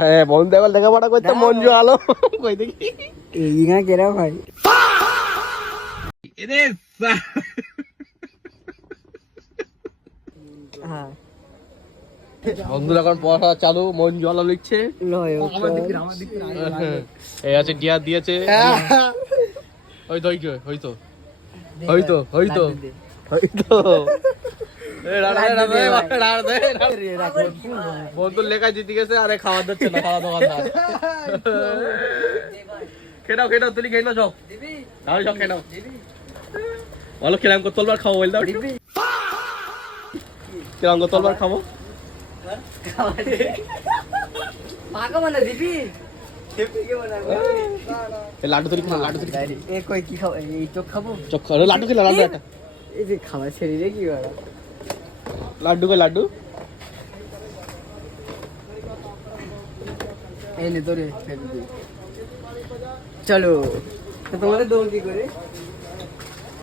হ্যাঁ বন্ধু একবার লেখাপড়া করতে মঞ্জু আলো কই দেখি এই না কেরা ভাই হ্যাঁ বন্ধুর এখন পড়াশোনা চালু, মঞ্জু আলো লিখছে। লয় এই আছে ডিয়া দিয়েছে। হয়তো হয়তো হয়তো হয়তো হয়তো বন্ধুর লেখা জিতে গেছে, আরে খাওয়া দিচ্ছে না, খাওয়া দোকানদার। খেটাও খেটাও, তুই খেয়ে নাও সব, তাহলে সব খেয়ে নাও। বলো কিরাম করে তলবার খাবো, বল দাও কিরাম করে তলবার খাবো। পাকা মানে দিবি লাড্ডু তৈরি খা, লাড্ডু তৈরি এ কই কি খাবো এই চোখ খাবো চক লাড্ডু খেলা, লাড্ডু একটা এই যে খাবার শরীরে কি করা লাড্ডু কে লাড্ডু এই নে তোরে চলো তো তোমাদের দৌড় কি করে